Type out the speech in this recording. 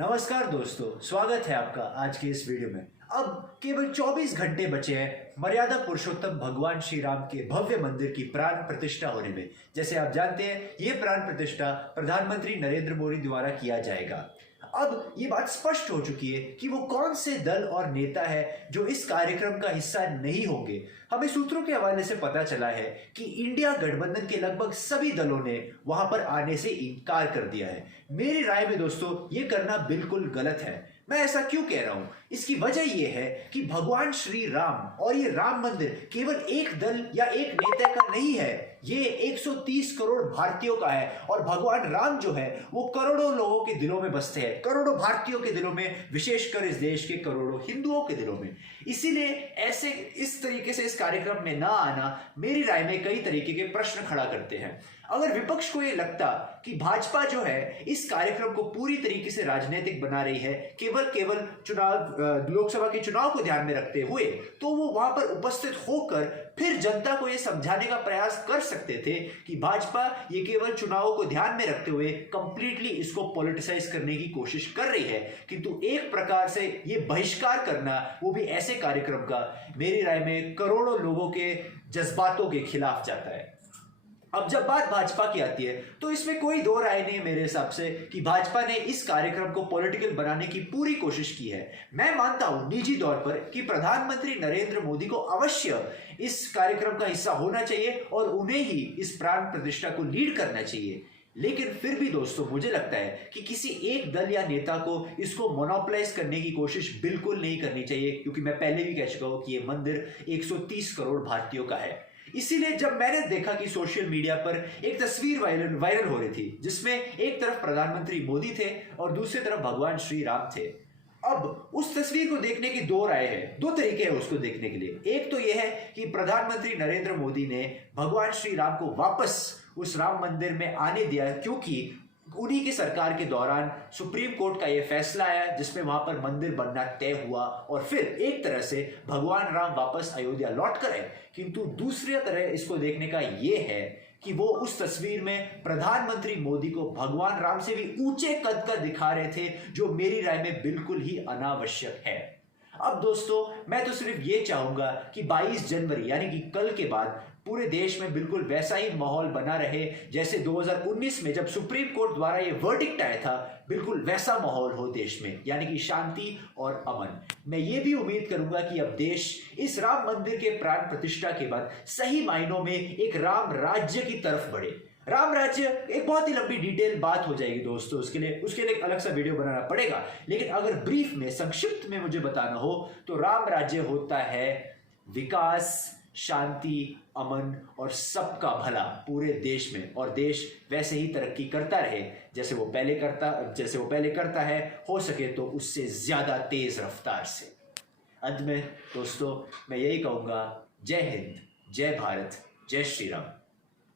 नमस्कार दोस्तों, स्वागत है आपका आज के इस वीडियो में। अब केवल 24 घंटे बचे हैं मर्यादा पुरुषोत्तम भगवान श्री राम के भव्य मंदिर की प्राण प्रतिष्ठा होने में। जैसे आप जानते हैं, ये प्राण प्रतिष्ठा प्रधानमंत्री नरेंद्र मोदी द्वारा किया जाएगा। अब ये बात स्पष्ट हो चुकी है कि वो कौन से दल और नेता है जो इस कार्यक्रम का हिस्सा नहीं होंगे। हमें सूत्रों के हवाले से पता चला है कि इंडिया गठबंधन के लगभग सभी दलों ने वहां पर आने से इनकार कर दिया है। मेरी राय में दोस्तों, ये करना बिल्कुल गलत है। मैं ऐसा क्यों कह रहा हूं? इसकी वजह यह है कि भगवान श्री राम और ये राम मंदिर केवल एक दल या एक नेता का नहीं है, ये 130 करोड़ भारतीयों का है। और भगवान राम जो है वो करोड़ों लोगों के दिलों में बसते हैं, करोड़ों भारतीयों के दिलों में, विशेषकर इस देश के करोड़ों हिंदुओं के दिलों में। इसीलिए ऐसे इस तरीके से इस कार्यक्रम में ना आना मेरी राय में कई तरीके के प्रश्न खड़ा करते हैं। अगर विपक्ष को यह लगता कि भाजपा जो है इस कार्यक्रम को पूरी तरीके से राजनीतिक बना रही है, केवल चुनाव, लोकसभा के चुनाव को ध्यान में रखते हुए, तो वो वहां पर उपस्थित होकर फिर जनता को यह समझाने का प्रयास कर सकते थे कि भाजपा ये केवल चुनावों को ध्यान में रखते हुए कंप्लीटली इसको पॉलिटिसाइज करने की कोशिश कर रही है। किंतु एक प्रकार से ये बहिष्कार करना, वो भी ऐसे कार्यक्रम का, मेरी राय में करोड़ों लोगों के जज्बातों के खिलाफ जाता है। अब जब बात भाजपा की आती है तो इसमें कोई दो राय नहीं मेरे हिसाब से कि भाजपा ने इस कार्यक्रम को पॉलिटिकल बनाने की पूरी कोशिश की है। मैं मानता हूं निजी तौर पर कि प्रधानमंत्री नरेंद्र मोदी को अवश्य इस कार्यक्रम का हिस्सा होना चाहिए और उन्हें ही इस प्राण प्रतिष्ठा को लीड करना चाहिए। लेकिन फिर भी दोस्तों, मुझे लगता है कि किसी एक दल या नेता को इसको मोनोपोलाइज करने की कोशिश बिल्कुल नहीं करनी चाहिए, क्योंकि मैं पहले भी कह चुका हूं कि यह मंदिर 130 करोड़ भारतीयों का है। इसीलिए जब मैंने देखा कि सोशल मीडिया पर एक तस्वीर वायरल हो रही थी जिसमें एक तरफ प्रधानमंत्री मोदी थे और दूसरी तरफ भगवान श्री राम थे। अब उस तस्वीर को देखने की दो राय है, दो तरीके हैं उसको देखने के लिए। एक तो यह है कि प्रधानमंत्री नरेंद्र मोदी ने भगवान श्री राम को वापस उस राम मंदिर में आने दिया, क्योंकि उन्हीं की सरकार के दौरान सुप्रीम कोर्ट का यह फैसला आया जिसमें वहां पर मंदिर बनना तय हुआ और फिर एक तरह से भगवान राम वापस अयोध्या लौट कर आए। किंतु दूसरी तरह इसको देखने का यह है कि वो उस तस्वीर में प्रधानमंत्री मोदी को भगवान राम से भी ऊंचे कद का दिखा रहे थे, जो मेरी राय में बिल्कुल ही अनावश्यक है। अब दोस्तों, मैं तो सिर्फ ये चाहूंगा कि 22 जनवरी यानी कि कल के बाद पूरे देश में बिल्कुल वैसा ही माहौल बना रहे जैसे 2019 में जब सुप्रीम कोर्ट द्वारा ये वर्डिक्ट आया था, बिल्कुल वैसा माहौल हो देश में, यानी कि शांति और अमन। मैं ये भी उम्मीद करूंगा कि अब देश इस राम मंदिर के प्राण प्रतिष्ठा के बाद सही मायनों में एक राम राज्य की तरफ बढ़े। राम राज्य एक बहुत ही लंबी डिटेल बात हो जाएगी दोस्तों, उसके लिए एक अलग सा वीडियो बनाना पड़ेगा। लेकिन अगर ब्रीफ में, संक्षिप्त में मुझे बताना हो तो राम राज्य होता है विकास, शांति, अमन और सबका भला पूरे देश में, और देश वैसे ही तरक्की करता रहे जैसे वो पहले करता है, हो सके तो उससे ज्यादा तेज रफ्तार से। अंत में दोस्तों मैं यही कहूंगा, जय हिंद, जय भारत, जय श्री राम।